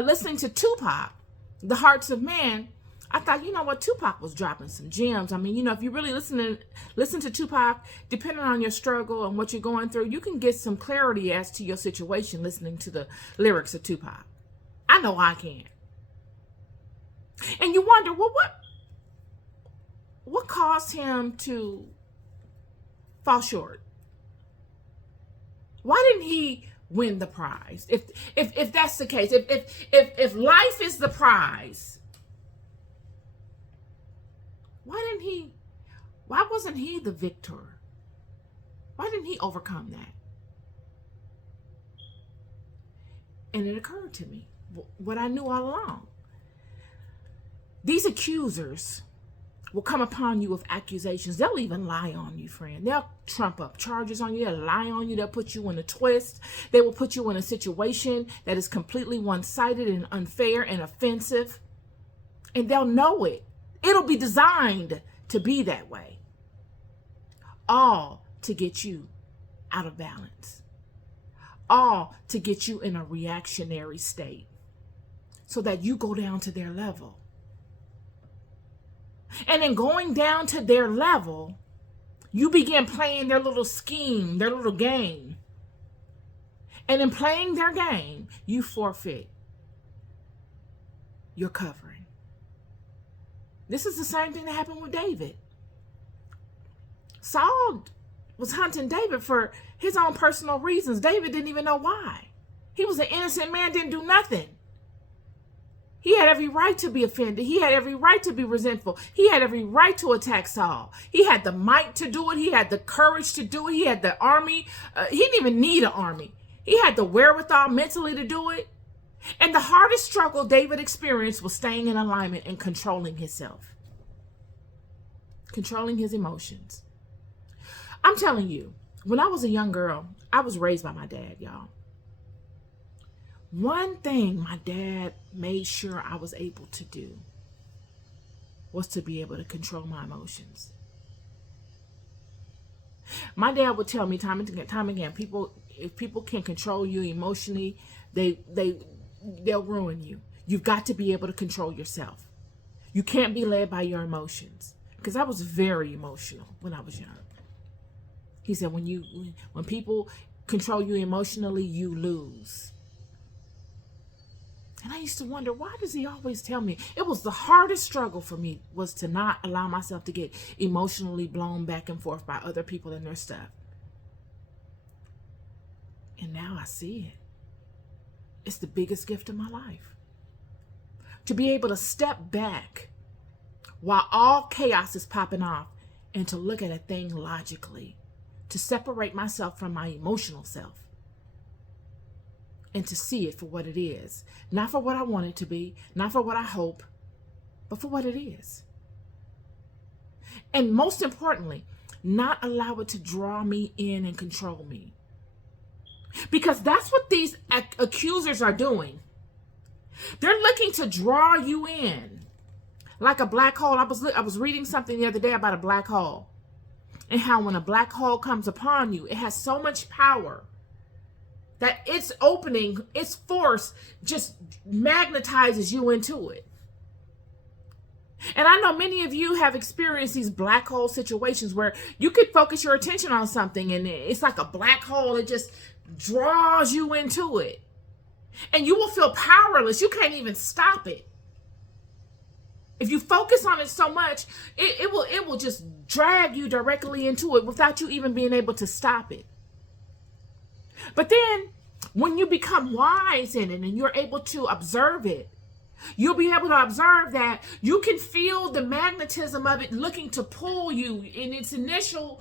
listening to Tupac, The Hearts of Man, I thought, you know what, Tupac was dropping some gems. I mean, you know, if you really listen to Tupac, depending on your struggle and what you're going through, you can get some clarity as to your situation listening to the lyrics of Tupac. I know I can. And you wonder, well, what caused him to fall short? Why didn't he win the prize? If that's the case, if life is the prize, why wasn't he the victor? Why didn't he overcome that? And it occurred to me what I knew all along. These accusers will come upon you with accusations. They'll even lie on you, friend. They'll trump up charges on you. They'll lie on you. They'll put you in a twist. They will put you in a situation that is completely one-sided and unfair and offensive. And they'll know it. It'll be designed to be that way. All to get you out of balance. All to get you in a reactionary state so that you go down to their level. And in going down to their level, you begin playing their little scheme, their little game. And in playing their game, you forfeit your covering. This is the same thing that happened with David. Saul was hunting David for his own personal reasons. David didn't even know why. He was an innocent man, didn't do nothing. He had every right to be offended. He had every right to be resentful. He had every right to attack Saul. He had the might to do it. He had the courage to do it. He had the army. He didn't even need an army. He had the wherewithal mentally to do it. And the hardest struggle David experienced was staying in alignment and controlling himself. Controlling his emotions. I'm telling you, when I was a young girl, I was raised by my dad, y'all. One thing my dad made sure I was able to do was to be able to control my emotions. My dad would tell me time and time again, if people can control you emotionally, they'll ruin you. You've got to be able to control yourself. You can't be led by your emotions. Because I was very emotional when I was young. He said, when people control you emotionally, you lose. And I used to wonder, why does he always tell me? It was the hardest struggle for me was to not allow myself to get emotionally blown back and forth by other people and their stuff. And now I see it. It's the biggest gift of my life. To be able to step back while all chaos is popping off and to look at a thing logically, to separate myself from my emotional self. And to see it for what it is. Not for what I want it to be, not for what I hope, but for what it is. And most importantly, not allow it to draw me in and control me. Because that's what these accusers are doing. They're looking to draw you in. Like a black hole. I was reading something the other day about a black hole. And how when a black hole comes upon you, it has so much power that its opening, its force just magnetizes you into it. And I know many of you have experienced these black hole situations where you could focus your attention on something and it's like a black hole. It just draws you into it. And you will feel powerless. You can't even stop it. If you focus on it so much, it will just drag you directly into it without you even being able to stop it. But then when you become wise in it and you're able to observe it, you'll be able to observe that you can feel the magnetism of it looking to pull you in its initial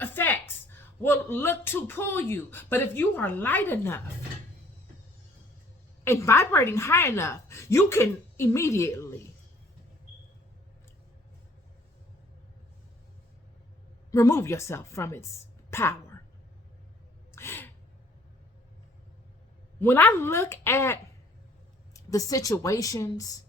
effects will look to pull you. But if you are light enough and vibrating high enough, you can immediately remove yourself from its power. When I look at the situations,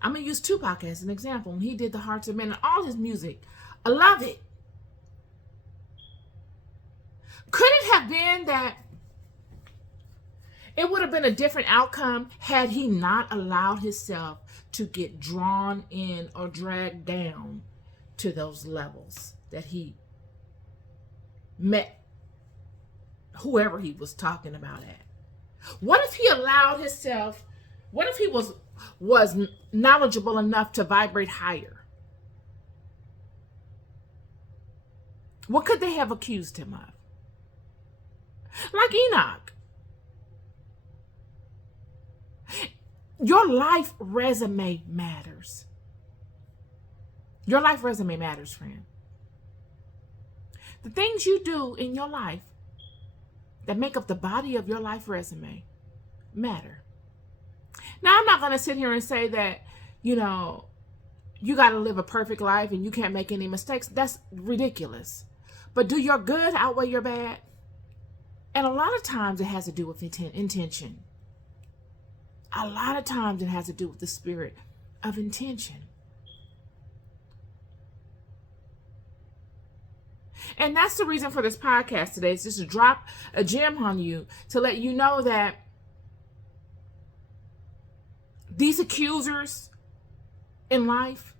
I'm going to use Tupac as an example. When he did The Hearts of Men and all his music, I love it. Could it have been that it would have been a different outcome had he not allowed himself to get drawn in or dragged down to those levels that he met whoever he was talking about at? What if he allowed himself, what if he was knowledgeable enough to vibrate higher? What could they have accused him of? Like Enoch. Your life resume matters. Your life resume matters, friend. The things you do in your life that make up the body of your life resume matter. Now, I'm not going to sit here and say that, you got to live a perfect life and you can't make any mistakes. That's ridiculous. But do your good outweigh your bad? And a lot of times it has to do with intention. A lot of times it has to do with the spirit of intention. And that's the reason for this podcast today, is just to drop a gem on you to let you know that these accusers in life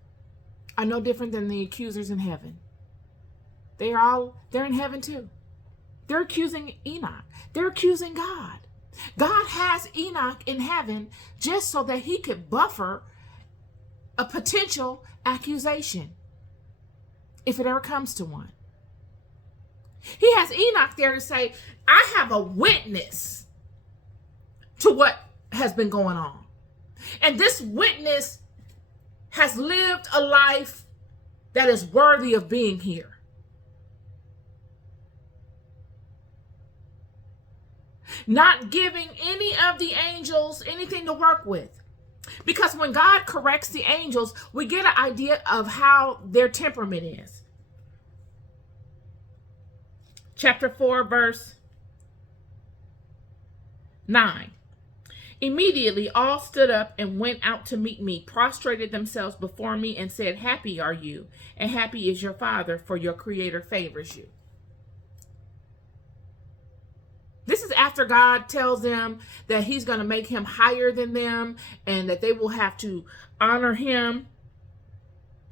are no different than the accusers in heaven. They're in heaven too. They're accusing Enoch. They're accusing God. God has Enoch in heaven just so that he could buffer a potential accusation if it ever comes to one. He has Enoch there to say, I have a witness to what has been going on. And this witness has lived a life that is worthy of being here. Not giving any of the angels anything to work with. Because when God corrects the angels, we get an idea of how their temperament is. Chapter 4, verse 9. Immediately all stood up and went out to meet me, prostrated themselves before me, and said, Happy are you, and happy is your Father, for your Creator favors you. This is after God tells them that he's going to make him higher than them and that they will have to honor him.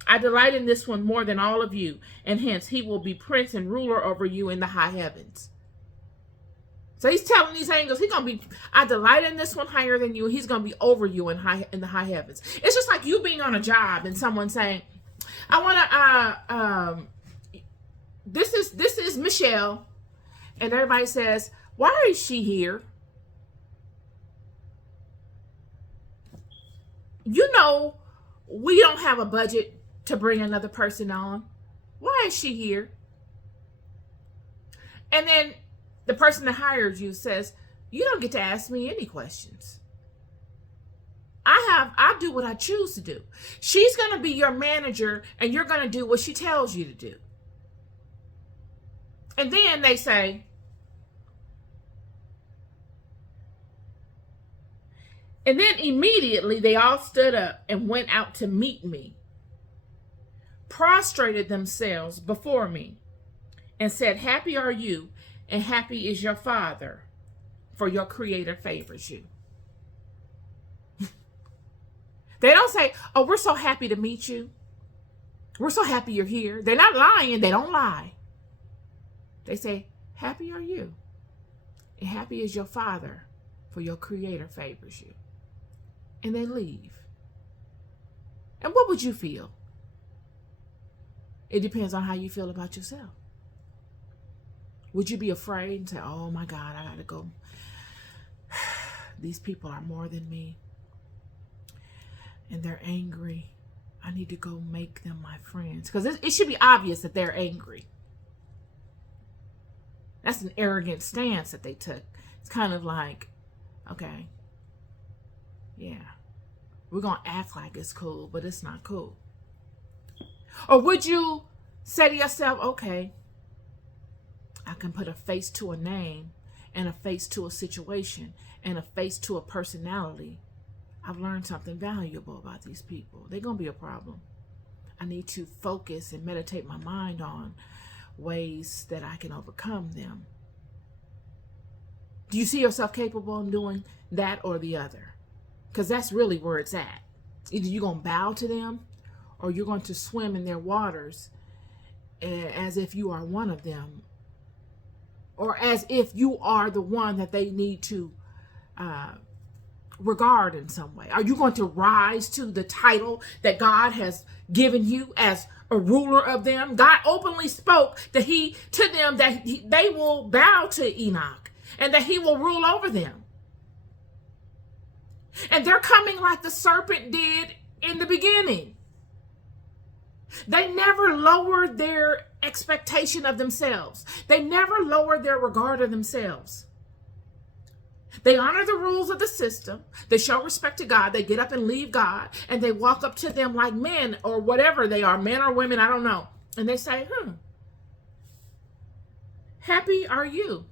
I delight in this one more than all of you, and hence he will be prince and ruler over you in the high heavens. So he's telling these angels, I delight in this one higher than you, and he's going to be over you in the high heavens. It's just like you being on a job and someone saying, I want to, this is Michelle, and everybody says, why is she here? We don't have a budget to bring another person on. Why is she here? And then the person that hired you says, you don't get to ask me any questions. I do what I choose to do. She's going to be your manager and you're going to do what she tells you to do. And then they say, and then immediately they all stood up and went out to meet me, prostrated themselves before me, and said, Happy are you, and happy is your Father, for your Creator favors you. They don't say, oh, we're so happy to meet you. We're so happy you're here. They're not lying. They don't lie. They say, happy are you, and happy is your Father, for your Creator favors you. And they leave. And what would you feel? It depends on how you feel about yourself. Would you be afraid and say, oh my God, I gotta go. These people are more than me. And they're angry. I need to go make them my friends. Because it should be obvious that they're angry. That's an arrogant stance that they took. It's kind of like, okay, yeah, we're going to act like it's cool, but it's not cool. Or would you say to yourself, okay, I can put a face to a name and a face to a situation and a face to a personality. I've learned something valuable about these people. They're going to be a problem. I need to focus and meditate my mind on ways that I can overcome them Do you see yourself capable of doing that or the other? Because that's really where it's at. Either you're going to bow to them or you're going to swim in their waters as if you are one of them, or as if you are the one that they need to regard in some way. Are you going to rise to the title that God has given you as a ruler of them? God openly spoke that they will bow to Enoch and that he will rule over them. And they're coming like the serpent did in the beginning. They never lowered their expectation of themselves. They never lowered their regard of themselves. They honor the rules of the system. They show respect to God. They get up and leave God, and they walk up to them like men or whatever they are, men or women, I don't know. And they say, happy are you,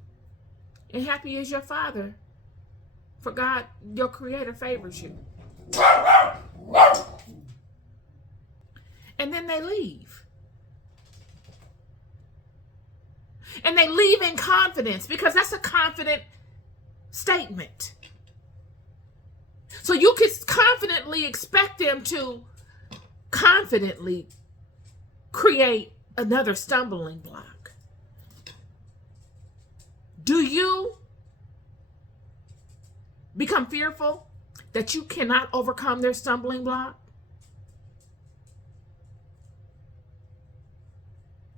and happy is your Father, for God, your Creator, favors you. And then they leave. And they leave in confidence, because that's a confident statement. So you can confidently expect them to confidently create another stumbling block. Do you become fearful that you cannot overcome their stumbling block?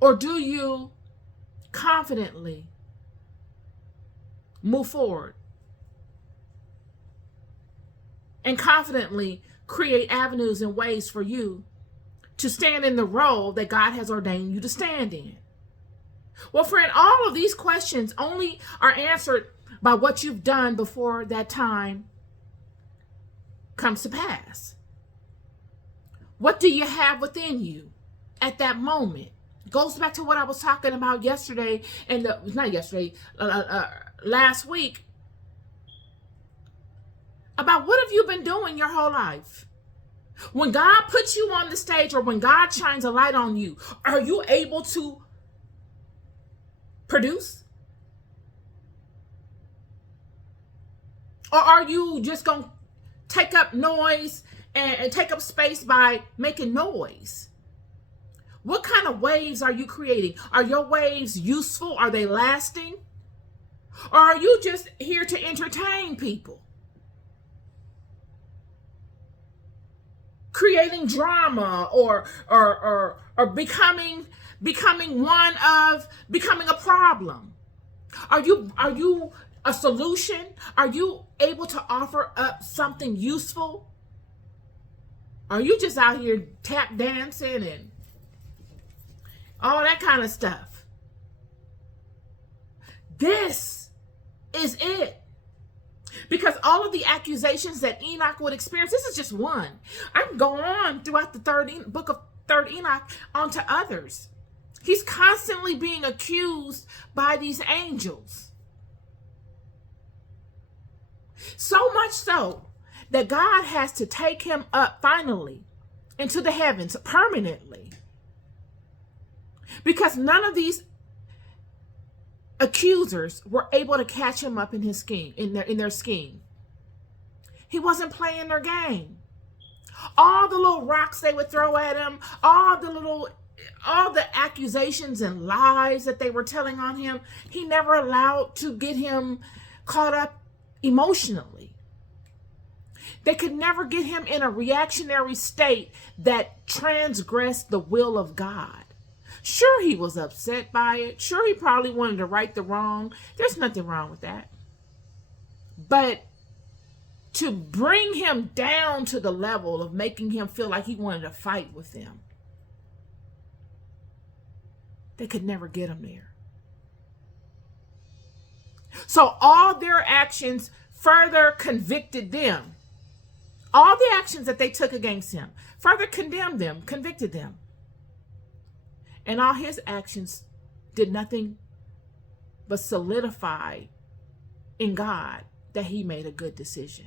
Or do you confidently move forward and confidently create avenues and ways for you to stand in the role that God has ordained you to stand in? Well, friend, all of these questions only are answered by what you've done before that time comes to pass. What do you have within you at that moment? Goes back to what I was talking about yesterday, and last week, about what have you been doing your whole life? When God puts you on the stage, or when God shines a light on you, are you able to produce? Or are you just going to take up noise and take up space by making noise? What kind of waves are you creating? Are your waves useful? Are they lasting? Or are you just here to entertain people? Creating drama or becoming a problem? Are you a solution? Are you able to offer up something useful? Are you just out here tap dancing and all that kind of stuff? This is it. Because all of the accusations that Enoch would experience, this is just one. I can go on throughout the book of 3rd Enoch onto others. He's constantly being accused by these angels. So much so that God has to take him up finally into the heavens permanently. Because none of these accusers were able to catch him up in his scheme, in their scheme. He wasn't playing their game. All the little rocks they would throw at him, all the accusations and lies that they were telling on him, he never allowed to get him caught up emotionally. They could never get him in a reactionary state that transgressed the will of God. Sure, he was upset by it. Sure, he probably wanted to right the wrong. There's nothing wrong with that. But to bring him down to the level of making him feel like he wanted to fight with them, they could never get him there. So all their actions further convicted them. All the actions that they took against him further condemned them, convicted them. And all his actions did nothing but solidify in God that he made a good decision.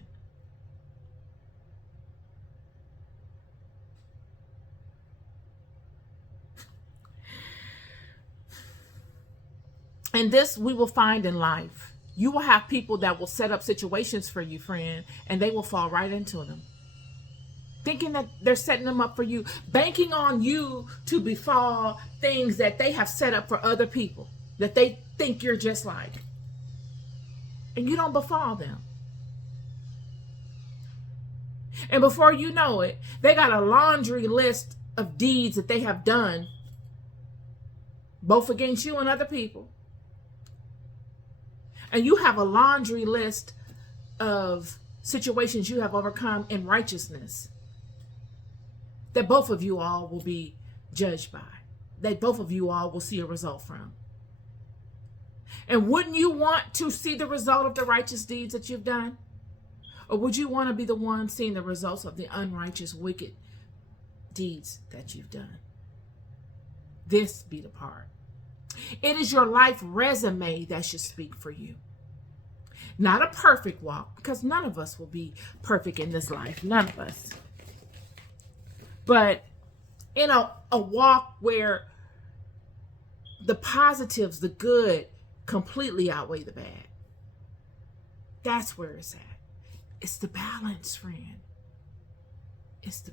And this we will find in life. You will have people that will set up situations for you, friend, and they will fall right into them, thinking that they're setting them up for you, banking on you to befall things that they have set up for other people that they think you're just like. And you don't befall them. And before you know it, they got a laundry list of deeds that they have done, both against you and other people. And you have a laundry list of situations you have overcome in righteousness that both of you all will be judged by, that both of you all will see a result from. And wouldn't you want to see the result of the righteous deeds that you've done? Or would you want to be the one seeing the results of the unrighteous, wicked deeds that you've done? This be the part. It is your life resume that should speak for you. Not a perfect walk, because none of us will be perfect in this life. None of us. But in a walk where the positives, the good, completely outweigh the bad. That's where it's at. It's the balance, friend. It's the